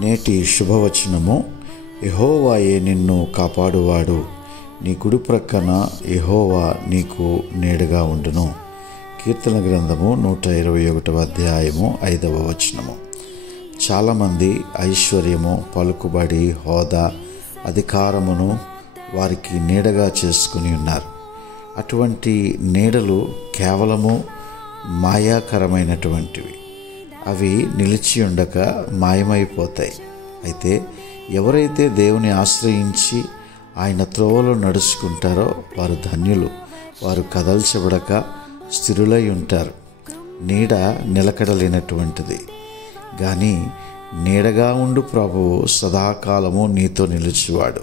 నేటి శుభవచనము, యెహోవాయే నిన్ను కాపాడువాడు, నీ కుడి ప్రక్కన యెహోవా నీకు నీడగా ఉండును. కీర్తన గ్రంథము 121వ అధ్యాయము 5వ వచనము. చాలామంది ఐశ్వర్యము, పలుకుబడి, హోదా, అధికారమును వారికి నీడగా చేసుకుని ఉన్నారు. అటువంటి నీడలు కేవలము మాయాకరమైనటువంటివి. అవి నిలిచి ఉండక మాయమైపోతాయి. అయితే ఎవరైతే దేవుని ఆశ్రయించి ఆయన త్రోవలో నడుచుకుంటారో వారు ధన్యులు. వారు కదల్చబడక స్థిరులై ఉంటారు. నీడ నిలకడలేనటువంటిది, కానీ నీడగా ఉండు ప్రభువు సదాకాలము నీతో నిలిచేవాడు.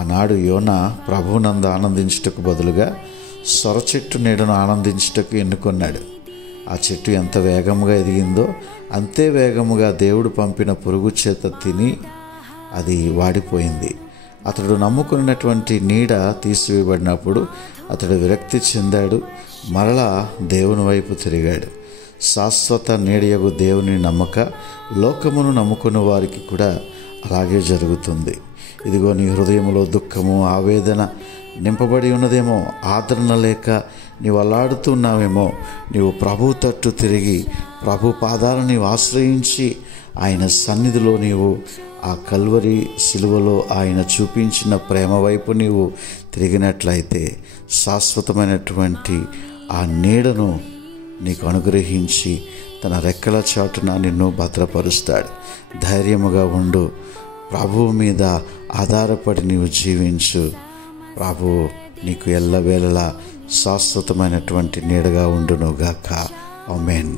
ఆనాడు యోనా ప్రభువునందు ఆనందించుటకు బదులుగా సొర చెట్టు నీడను ఆనందించుటకు ఎన్నుకొన్నాడు. ఆ చెట్టు ఎంత వేగముగా ఎదిగిందో అంతే వేగముగా దేవుడు పంపిన పురుగు చేత తిని అది వాడిపోయింది. అతడు నమ్ముకున్నటువంటి నీడ తీసివేయబడినప్పుడు అతడు విరక్తి చెందాడు. మరలా దేవుని వైపు తిరిగాడు. శాశ్వత నీడయగు దేవుని నమ్మక లోకమును నమ్ముకున్న వారికి కూడా అలాగే జరుగుతుంది. ఇదిగో నీ హృదయంలో దుఃఖము, ఆవేదన నింపబడి ఉన్నదేమో, ఆదరణ లేక నీవు అల్లాడుతున్నావేమో. నీవు ప్రభు తట్టు తిరిగి ప్రభు పాదాలను నీవు ఆశ్రయించి ఆయన సన్నిధిలో నీవు ఆ కల్వరి సిలువలో ఆయన చూపించిన ప్రేమ వైపు నీవు తిరిగినట్లయితే శాశ్వతమైనటువంటి ఆ నీడను నీకు అనుగ్రహించి తన రెక్కల చాటున నిన్ను భద్రపరుస్తాడు. ధైర్యముగా ఉండు. ప్రభువు మీద ఆధారపడి నీవు జీవించు. ప్రభువు నీకు ఎల్లవేళలా శాశ్వతమైనటువంటి నీడగా ఉండునుగాక. ఆమేన్.